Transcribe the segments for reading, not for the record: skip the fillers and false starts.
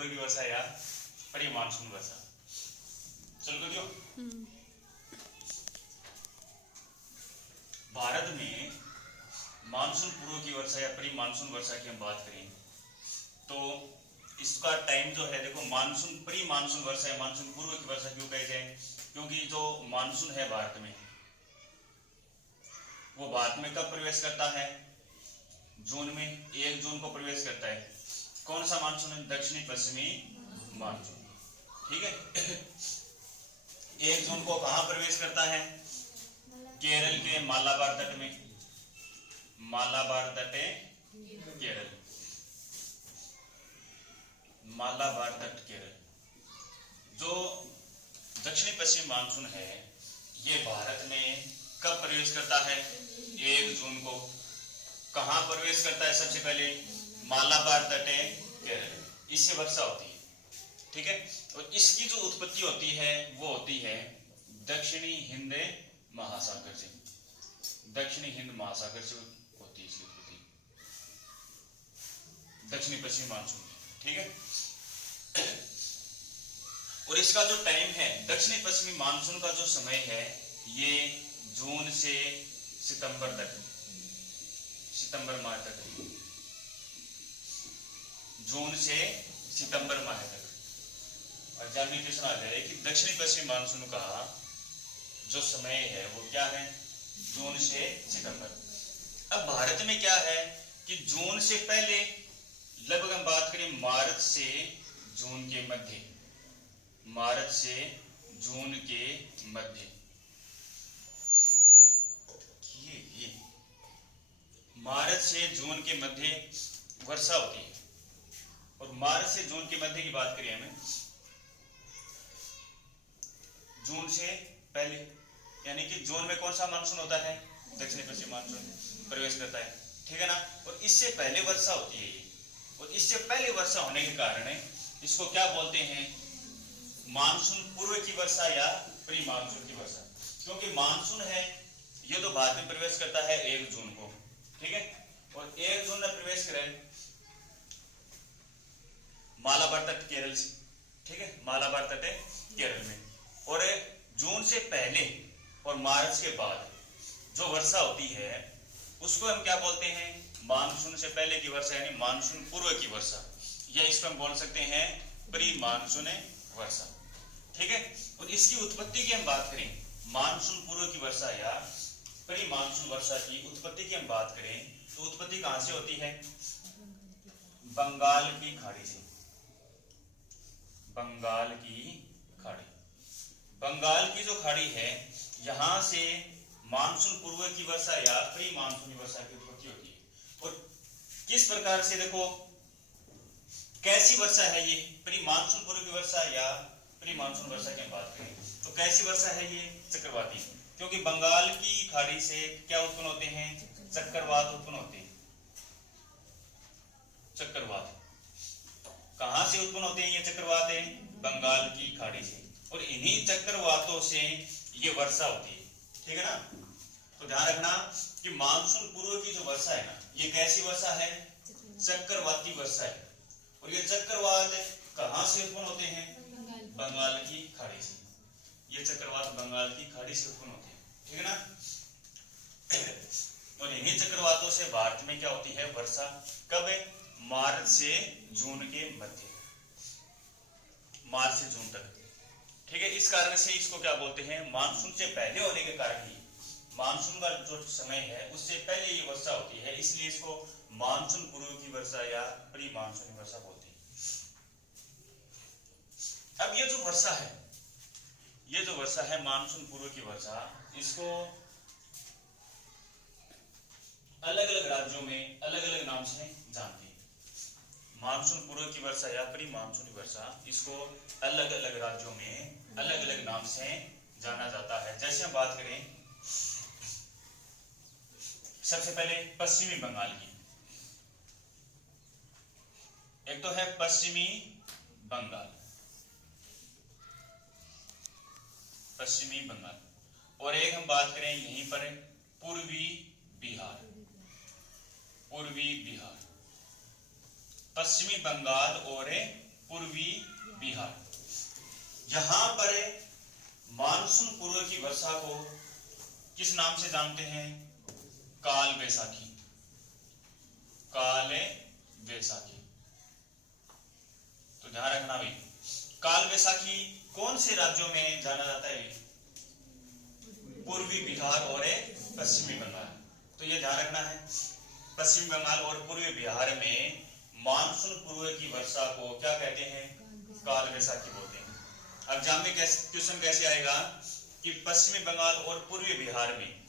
पूर्व की वर्षा या प्री मानसून वर्षा। चलो दियो भारत में मानसून पूर्व की वर्षा या प्री मानसून वर्षा की हम बात करें तो इसका टाइम जो है देखो, मानसून प्री मानसून वर्षा या मानसून पूर्व की वर्षा क्यों कहे जाए, क्योंकि जो मानसून है भारत में वो भारत में कब प्रवेश करता है, जून में, 1 जून को प्रवेश करता है। कौन सा मानसून है, दक्षिणी पश्चिमी मानसून, ठीक है। 1 जून को कहां प्रवेश करता है, केरल के मालाबार तट में, मालाबार तट केरल, मालाबार तट केरल। जो दक्षिणी पश्चिमी मानसून है ये भारत में कब प्रवेश करता है, 1 जून को। कहां प्रवेश करता है, सबसे पहले मालाबार तटे केरल, इससे वर्षा होती है, ठीक है। और इसकी जो उत्पत्ति होती है वो होती है दक्षिणी हिंद महासागर से, दक्षिणी हिंद महासागर से होती है इसकी उत्पत्ति, दक्षिणी पश्चिमी मानसून, ठीक है। और इसका जो टाइम है, दक्षिणी पश्चिमी मानसून का जो समय है ये जून से सितंबर तक, सितंबर माह तक, जून से सितंबर माह तक। और एग्जाम में क्वेश्चन आ जाए कि दक्षिणी पश्चिमी मानसून का जो समय है वो क्या है, जून से सितंबर। अब भारत में क्या है कि जून से पहले लगभग हम बात करें मार्च से जून के मध्य, मार्च से जून के मध्य, मार्च से जून के मध्य वर्षा होती है। और मार्च से जून के मध्य की बात करें हमें, जून से पहले, यानी कि जून में कौन सा मानसून होता है, दक्षिणी पश्चिमी मानसून प्रवेश करता है, ठीक है ना। और इससे पहले वर्षा होती है ये, और इससे पहले वर्षा होने के कारण इसको क्या बोलते हैं, मानसून पूर्व की वर्षा या प्री मानसून की वर्षा। क्योंकि मानसून है ये तो भारत में प्रवेश करता है 1 जून को, ठीक है। और 1 जून में प्रवेश करें मालाबार तट केरल से, ठीक है, मालाबार तट केरल में। और जून से पहले और मार्च के बाद जो वर्षा होती है उसको हम क्या बोलते हैं, मानसून से पहले की वर्षा यानी मानसून पूर्व की वर्षा, या इसको हम बोल सकते हैं प्री मानसून वर्षा, ठीक है। और इसकी उत्पत्ति की हम बात करें, मानसून पूर्व की वर्षा या प्री मानसून वर्षा की उत्पत्ति की हम बात करें तो उत्पत्ति कहां से होती है, बंगाल की खाड़ी से, बंगाल की खाड़ी। बंगाल की जो खाड़ी है यहां से मानसून पूर्व की वर्षा या प्री मानसून वर्षा की उत्पत्ति होती है। और किस प्रकार से, देखो कैसी वर्षा है ये, प्री मानसून पूर्व की वर्षा या प्री मानसून वर्षा की बात करें तो कैसी वर्षा है ये, चक्रवाती। क्योंकि बंगाल की खाड़ी से क्या उत्पन्न होते हैं, चक्रवात उत्पन्न होते हैं, चक्रवात। कहां से उत्पन्न होते हैं ये चक्रवात, है बंगाल की खाड़ी से। और इन्हीं चक्रवातों से ये वर्षा होती है, ठीक है ना। तो ध्यान रखना कि मानसून पूर्व की जो वर्षा है ना, ये कैसी वर्षा है, चक्रवाती वर्षा है। और ये चक्रवात कहां से उत्पन्न होते हैं, बंगाल की खाड़ी से। ये चक्रवात बंगाल की खाड़ी से उत्पन्न होते हैं, ठीक है ना। और इन्हीं चक्रवातों से भारत में क्या होती है, वर्षा। कब है, मार्च से जून के मध्य, मार्च से जून तक, ठीक है। इस कारण से इसको क्या बोलते हैं, मानसून से पहले होने के कारण ही, मानसून का जो समय है उससे पहले ये वर्षा होती है, इसलिए इसको मानसून पूर्व की वर्षा या प्री मानसून वर्षा बोलते हैं। अब ये जो वर्षा है, ये जो वर्षा है मानसून पूर्व की वर्षा, इसको अलग अलग राज्यों में अलग अलग नाम से जानते हैं। मानसून पूर्व की वर्षा या प्री मानसून वर्षा, इसको अलग अलग राज्यों में अलग अलग नाम से जाना जाता है। जैसे हम बात करें सबसे पहले पश्चिमी बंगाल की, एक तो है पश्चिमी बंगाल, पश्चिमी बंगाल, और एक हम बात करें यहीं पर पूर्वी बिहार, पूर्वी बिहार। पश्चिमी बंगाल और पूर्वी बिहार। यहां पर मानसून पूर्व की वर्षा को किस नाम से जानते हैं? काल बैसाखी। काल बैसाखी, तो ध्यान रखना भाई। काल बैसाखी कौन से राज्यों में जाना जाता है? पूर्वी बिहार और पश्चिमी बंगाल। तो ये ध्यान रखना है, पश्चिमी बंगाल और पूर्वी बिहार में मानसून पूर्व की वर्षा को क्या कहते हैं? काल बैसाखी बोलते हैं। एग्जाम में क्वेश्चन कैसे आएगा कि पश्चिमी बंगाल और पूर्वी बिहार में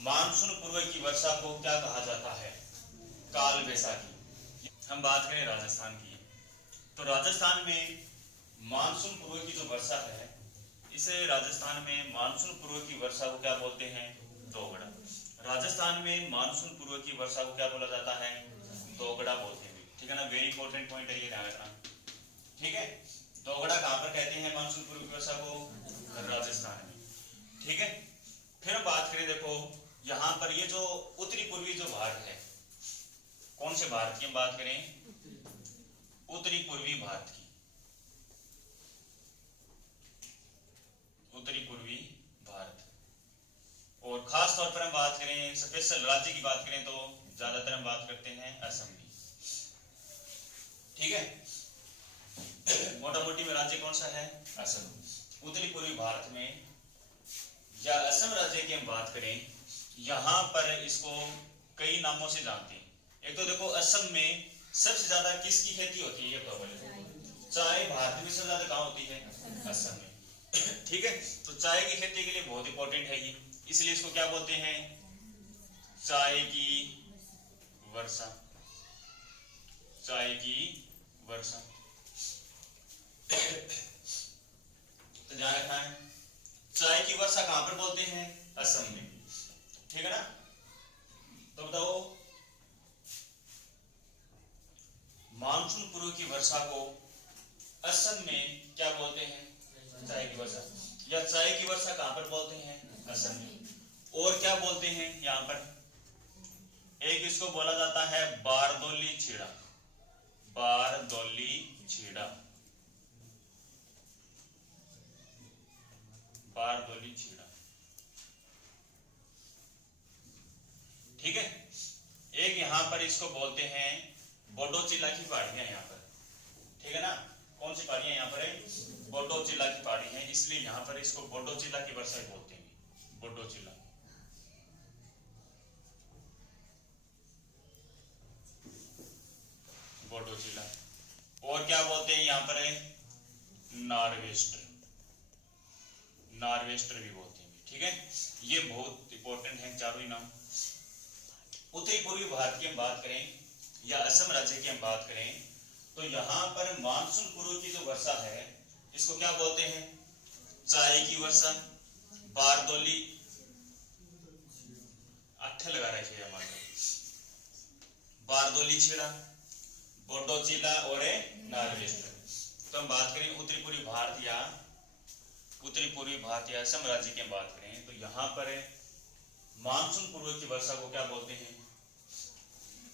मानसून पूर्व की वर्षा को क्या कहा जाता है? काल बैसाखी। हम बात करें राजस्थान की, तो राजस्थान में मानसून पूर्व की जो वर्षा है, इसे राजस्थान में मानसून पूर्व की वर्षा को क्या बोलते हैं? दोगड़ा। राजस्थान में मानसून पूर्व की वर्षा को क्या बोला जाता है? दोगड़ा बोलते हैं। ठीक है ना, वेरी इंपॉर्टेंट पॉइंट है ये, ध्यान रखना। ठीक है, दोगड़ा कहां पर कहते हैं मानसून पूर्व की वर्षा को? राजस्थान में। ठीक है, फिर बात करें, देखो यहां पर ये जो उत्तरी पूर्वी जो भाग है, कौन से भारत की हम बात करें? उत्तरी पूर्वी भारत की। उत्तरी पूर्वी भारत, और खास तौर पर हम बात करें, स्पेशल राज्य की बात करें, तो ज्यादातर हम बात करते हैं असम की। ठीक है, मोटा मोटी में राज्य कौन सा है? असम। उत्तरी पूर्वी भारत में या असम राज्य की हम बात करें, यहां पर इसको कई नामों से जानते हैं। एक तो देखो, असम में सबसे ज्यादा किसकी खेती होती है? ये बताओ। चाय भारत में सबसे ज्यादा कहां होती है? असम में। ठीक है, तो चाय की खेती के लिए बहुत इंपॉर्टेंट है ये, इसलिए इसको क्या बोलते हैं? चाय की वर्षा। चाय की वर्षा। तो ध्यान रखना है, चाय की वर्षा कहां पर बोलते हैं? असम में। ठीक है ना, तो बताओ, मानसून पूर्व की वर्षा को असम में क्या बोलते हैं? चाय की वर्षा। या चाय की वर्षा कहां पर बोलते हैं? असम में। और क्या बोलते हैं यहां पर? एक इसको बोला जाता है बारदोली छेड़ा। बारदोली छेड़ा। बारदोली छेड़ा। ठीक है, एक यहां पर इसको बोलते हैं बोडोचिला की पहाड़ियां यहां पर। ठीक है ना, कौन सी पहाड़ियां यहां पर है? बोडोचिला की पहाड़ी है, इसलिए यहां पर इसको बोडोचिला की वर्षा बोलते हैं। बोडोचिला। बोडोचिला। और क्या बोलते हैं यहां पर है? नॉर्वेस्टर। नॉर्वेस्टर भी बोलते हैं। ठीक है, ये बहुत इंपॉर्टेंट है चारों ही नाम। उत्तरी पूर्वी भारत की हम बात करें या असम राज्य की हम बात करें, तो यहां पर मानसून पूर्व की जो वर्षा है, इसको क्या बोलते हैं? चाय की वर्षा, बारदोली, अट्ठे लगा रखे हमारे, बारदोली छेड़ा, बोडोचिला और नॉर्वेस्टर। तो हम बात करें उत्तरी पूर्वी भारत या असम राज्य की हम बात करें, तो यहां पर मानसून पूर्व की वर्षा को क्या बोलते हैं?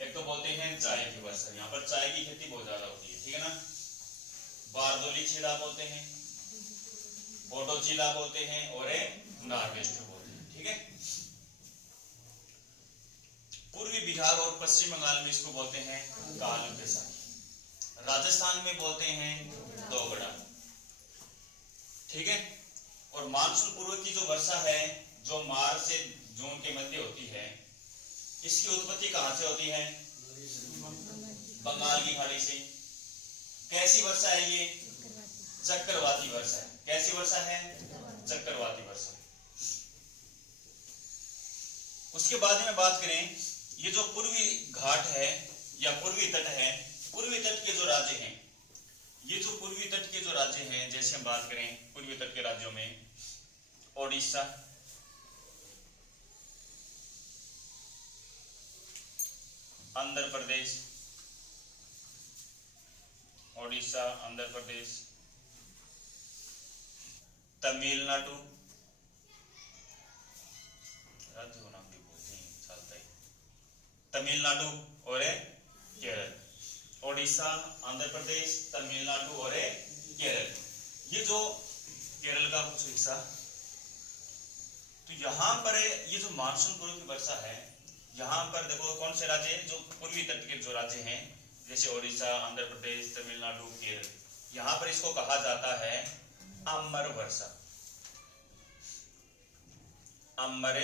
एक तो बोलते हैं चाय की वर्षा, यहाँ पर चाय की खेती बहुत ज्यादा होती है। ठीक है ना, बारदोली छेड़ा बोलते हैं, बोडोचिला बोलते हैं और नॉर्वेस्टर बोलते हैं। ठीक है, पूर्वी बिहार और पश्चिम बंगाल में इसको बोलते हैं काल बैसाखी। राजस्थान में बोलते हैं दोगड़ा। ठीक है, और मानसून पूर्व की जो वर्षा है, जो मार्च से जून के मध्य होती है, इसकी उत्पत्ति कहां से होती है? बंगाल की खाड़ी से। कैसी वर्षा है ये? चक्रवाती वर्षा है। कैसी वर्षा है? चक्रवाती वर्षा। उसके बाद में बात करें, ये जो पूर्वी घाट है या पूर्वी तट है, पूर्वी तट के जो राज्य हैं, ये जो पूर्वी तट के जो राज्य हैं, जैसे हम बात करें पूर्वी तट के राज्यों में ओडिशा, आंध्र प्रदेश, ओडिशा, आंध्र प्रदेश, तमिलनाडु, राज्य को नाम भी बोलते हैं, चलता है, तमिलनाडु और केरल। ओडिशा, आंध्र प्रदेश, तमिलनाडु और केरल। ये जो केरल का कुछ हिस्सा, तो यहाँ पर ये जो मानसून पूर्व की वर्षा है, यहाँ पर देखो कौन से राज्य हैं, जो पूर्वी तट के जो राज्य हैं, जैसे ओडिशा, आंध्र प्रदेश, तमिलनाडु, केरल, यहाँ पर इसको कहा जाता है अम्बर वर्षा। अम्बर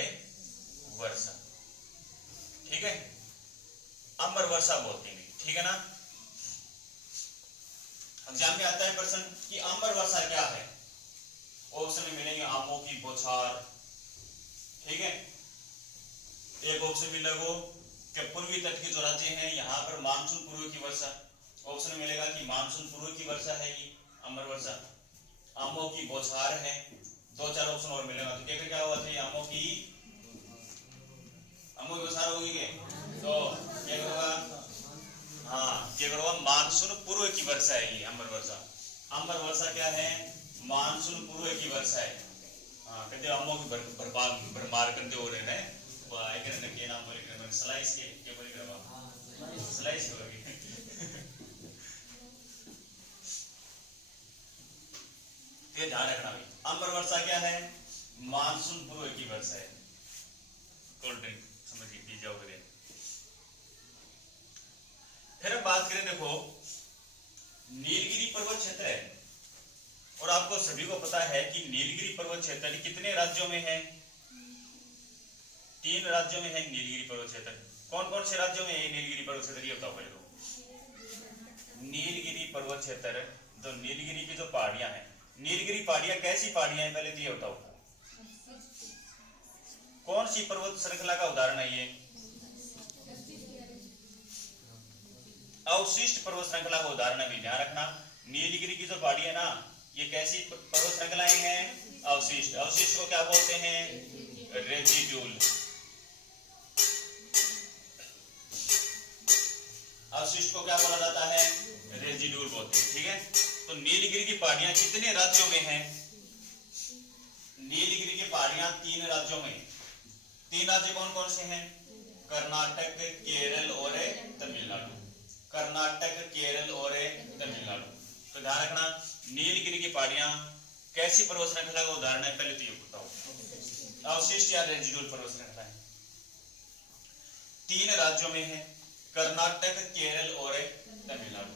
वर्षा, ठीक है, अम्बर वर्षा बोलते हैं, ठीक है ना। एग्जाम में आता है प्रश्न कि अम्बर वर्षा क्या है, ऑप्शन में मिलेंगे आमों की बौछार, ठीक है। एक ऑप्शन मिलेगा कि पूर्वी तट के जो राज्य हैं यहाँ पर मानसून पूर्व की वर्षा, ऑप्शन में मिलेगा कि मानसून पूर्व की वर्षा है ये अम्बर वर्षा। आमों की बौछार है, दो चार ऑप्शन और मिलेगा। तो क्या हुआ था, आमों की बौछार होगी क्या, तो क्या होगा, हाँ क्या होगा, मानसून पूर्व की वर्षा है ये अम्बर वर्षा। अम्बर वर्षा क्या है, मानसून पूर्व की वर्षा है। हाँ कहते अम्मों की भरमार करते हो रहे हैं, वाह करने के नाम बोले करने स्लाइस के क्या बोले करवा, स्लाइस होगी। ये ध्यान रखना भाई, अम्बर वर्षा क्या है, मानसून पूर्व की वर्षा है। कोल्ड ड्रिंक समझिए पी जाओगे। फिर हम बात करें, देखो नीलगिरी पर्वत क्षेत्र है, और आपको सभी को पता है कि नीलगिरी पर्वत क्षेत्र कितने राज्यों में है, 3 राज्यों में है नीलगिरी पर्वत क्षेत्र। कौन कौन से राज्यों में है नीलगिरी पर्वत क्षेत्र, ये बताओ पहले तो। नीलगिरी पर्वत क्षेत्र, जो नीलगिरी की जो पहाड़ियां हैं, नीलगिरी पहाड़ियां कैसी पहाड़ियां हैं पहले तो ये बताओ। कौन सी पर्वत श्रृंखला का उदाहरण है ये, अवशिष्ट पर्वत श्रृंखला का उदाहरण है। ध्यान रखना, नीलगिरी की जो पहाड़ी है ना, ये कैसी पर्वत श्रृंखलाएं हैं, अवशिष्ट। अवशिष्ट को क्या बोलते हैं, रेजिड्यूल। अवशिष्ट को क्या बोला जाता है, रेजिड्यूल बोलते हैं, ठीक है। तो नीलगिरी की पहाड़ियां कितने राज्यों में हैं, नीलगिरी की पहाड़ियां 3 राज्यों में। 3 राज्य कौन कौन से हैं, कर्नाटक, केरल और तमिलनाडु। कर्नाटक, केरल और तमिलनाडु। तो ध्यान रखना, नीलगिरी की पहाड़ियां कैसी पर्वत श्रृंखला का उदाहरण है पहले तो ये बताओ, अवशिष्ट या रेजिडुअल पर्वत श्रृंखला है। 3 राज्यों में है, कर्नाटक, केरल और तमिलनाडु,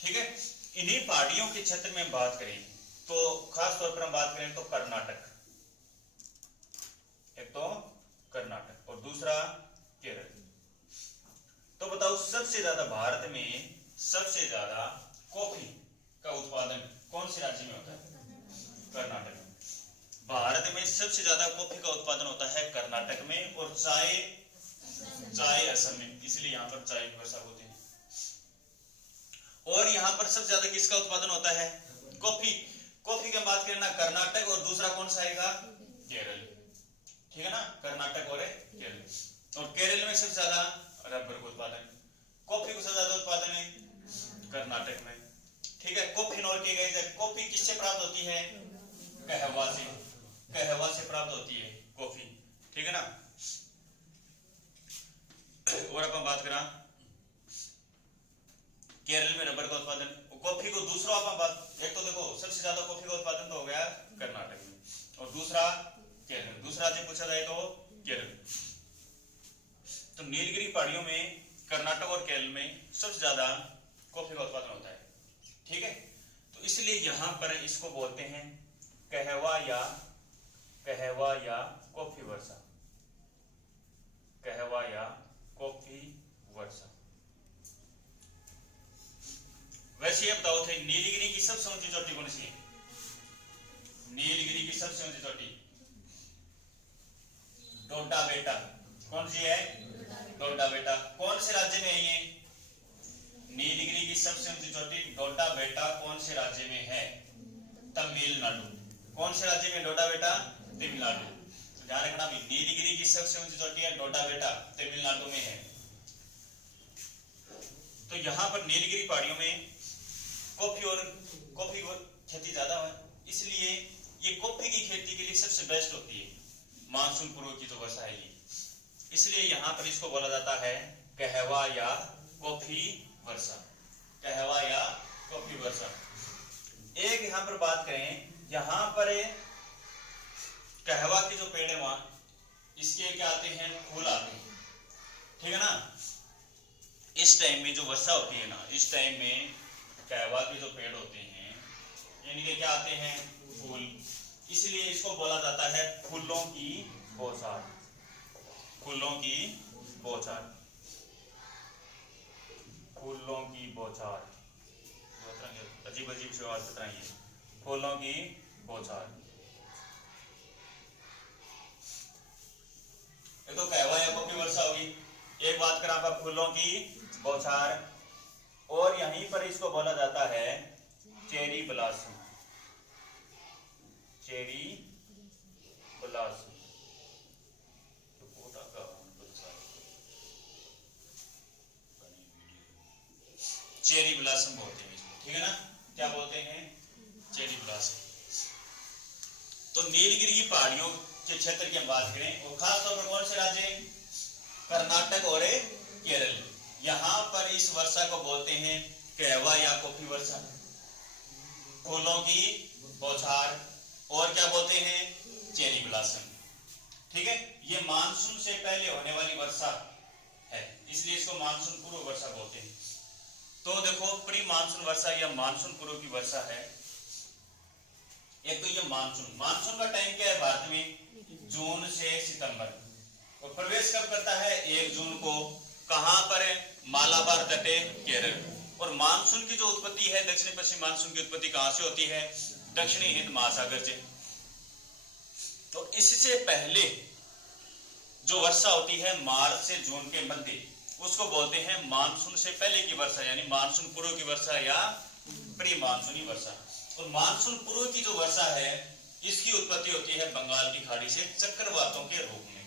ठीक है। इन्हीं पहाड़ियों के क्षेत्र में बात करें तो खास तौर पर हम बात करें तो कर्नाटक, एक तो कर्नाटक और दूसरा केरल। तो बताओ सबसे ज्यादा भारत में सबसे ज्यादा कॉफी का उत्पादन कौन से राज्य में होता है, कर्नाटक में। भारत में सबसे ज्यादा कॉफी का उत्पादन होता है कर्नाटक में, और चाय असम में, इसलिए यहाँ पर चाय की वर्षा होती है। और यहाँ पर सबसे ज्यादा किसका उत्पादन होता है, कॉफी। कॉफी की बात करें ना, कर्नाटक, और दूसरा कौन सा आएगा, केरल, ठीक है ना, कर्नाटक और केरल। और केरल में सबसे ज्यादा रबर का उत्पादन, कॉफी को सबसे ज्यादा उत्पादन है कर्नाटक में, ठीक है। कॉफी नॉर की गई, कॉफी किससे प्राप्त होती है, कहवा से, कहवा से प्राप्त होती है कॉफी, ठीक है ना। और अपन बात करा केरल में रबर का उत्पादन, कॉफी को दूसरा अपन बात, एक तो देखो सबसे ज्यादा कॉफी का उत्पादन तो हो गया कर्नाटक में, और दूसरा केरल, दूसरा राज्य पूछा जाए तो केरल। तो नीलगिरी पहाड़ियों में कर्नाटक और केरल में सबसे ज्यादा कॉफी का उत्पादन होता है, ठीक है। तो इसलिए यहां पर इसको बोलते हैं कहवा या कॉफी वर्षा, कहवा या कॉफी वर्षा। वैसे ये बताओ थे नीलगिरी की सबसे ऊंची चोटी कौन सी है, नीलगिरी की सबसे ऊंची चोटी डोडा बेटा, कौन सी है, डोडा बेटा। कौन से राज्य में है ये, नीलगिरी की सबसे ऊंची चोटी डोडा बेटा कौन से राज्य में है, तमिलनाडु। कौन से राज्य में डोडा बेटा, तमिलनाडु। तो ध्यान रखना भी, नीलगिरी की सबसे ऊंची चोटी है डोडा बेटा, तमिलनाडु में है। तो यहाँ पर नीलगिरी पहाड़ियों में कॉफी खेती ज्यादा है, इसलिए ये कॉफी की खेती के लिए सबसे बेस्ट होती है मानसून पूर्व की जो वर्षा है ये, इसलिए यहाँ पर इसको बोला जाता है कहवा या कॉफी वर्षा, कहवा या कॉफी वर्षा। एक यहां पर बात करें, यहां पर कहवा के जो पेड़ है वहां इसके क्या आते हैं, फूल आते हैं, ठीक है ना। इस टाइम में जो वर्षा होती है ना, इस टाइम में कहवा के जो पेड़ होते हैं इनके क्या आते हैं, फूल, इसलिए इसको बोला जाता है फूलों की बौछार, फूलों की बौछार, फूलों की बौछार, अजीब अजीब से आवाज बता रही है, फूलों की बौछार। एक तो कहवा या कॉफी वर्षा होगी, एक बात करें आपका फूलों की बौछार, और यहीं पर इसको बोला जाता है cherry blossom, cherry blossom, cherry blossom बोलते हैं इसको, ठीक है ना, क्या बोलते हैं, चेरी ब्लॉसम। तो नीलगिरी की पहाड़ियों के क्षेत्र की हम बात करें, और खास तौर पर कौन से राज्य, कर्नाटक और केरल, यहां पर इस वर्षा को बोलते हैं कहवा या कॉफी वर्षा, फूलों की बौछार, और क्या बोलते हैं, चेरी ब्लॉसम, ठीक है। ये मानसून से पहले होने वाली वर्षा है, इसलिए इसको मानसून पूर्व वर्षा बोलते हैं। तो देखो प्री मानसून वर्षा या मानसून पूर्व की वर्षा है। एक तो ये मानसून, मानसून का टाइम क्या है भारत में, जून से सितंबर, और प्रवेश कब करता है, 1 जून को, कहां पर है, मालाबार तटे केरल। और मानसून की जो उत्पत्ति है, दक्षिण पश्चिम मानसून की उत्पत्ति कहां से होती है, दक्षिणी हिंद महासागर से। तो इससे पहले जो वर्षा होती है मार्च से जून के मध्य, उसको बोलते हैं मानसून से पहले की वर्षा, यानी मानसून पूर्व की वर्षा या प्री मानसूनी वर्षा। और मानसून पूर्व की जो वर्षा है इसकी उत्पत्ति होती है बंगाल की खाड़ी से चक्रवातों के रूप में,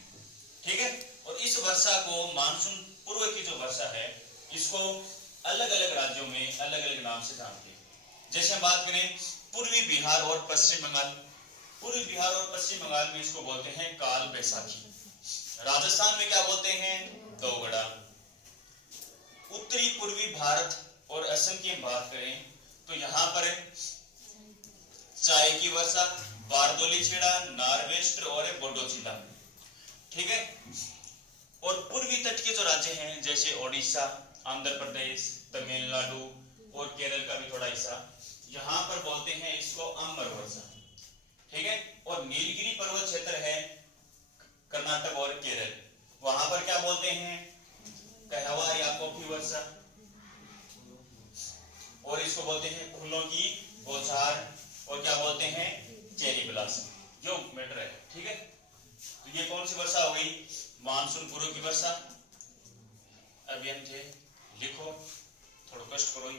ठीक है। और इस वर्षा को, मानसून पूर्व की जो वर्षा है, इसको अलग अलग राज्यों में अलग अलग नाम से जानते हैं। जैसे हम बात करें पूर्वी बिहार और पश्चिम बंगाल, पूर्वी बिहार और पश्चिम बंगाल में इसको बोलते हैं काल बैसाखी, राजस्थान में क्या बोलते हैं, दोगड़ा। उत्तरी पूर्वी भारत और असम की बात करें तो यहाँ पर चाय की वर्षा, बारदोली छेड़ा, नारवेस्टर और बोडोचिला, ठीक है। और पूर्वी तट के जो राज्य हैं जैसे ओडिशा, आंध्र प्रदेश, तमिलनाडु और केरल का भी थोड़ा हिस्सा, यहाँ पर बोलते हैं इसको अम्बर वर्षा, ठीक है। और नीलगिरी पर्वत क्षेत्र है कर्नाटक और केरल, वहां पर क्या बोलते हैं, कहवा या कॉफी वर्षा, और इसको बोलते हैं फूलों की बौछार, और क्या बोलते हैं, चेरी ब्लॉसम। जो मैटर है, ठीक है। तो ये कौन सी वर्षा हो गई, मानसून पूर्व की वर्षा। अभी हम थे, लिखो, थोड़ा कष्ट करो।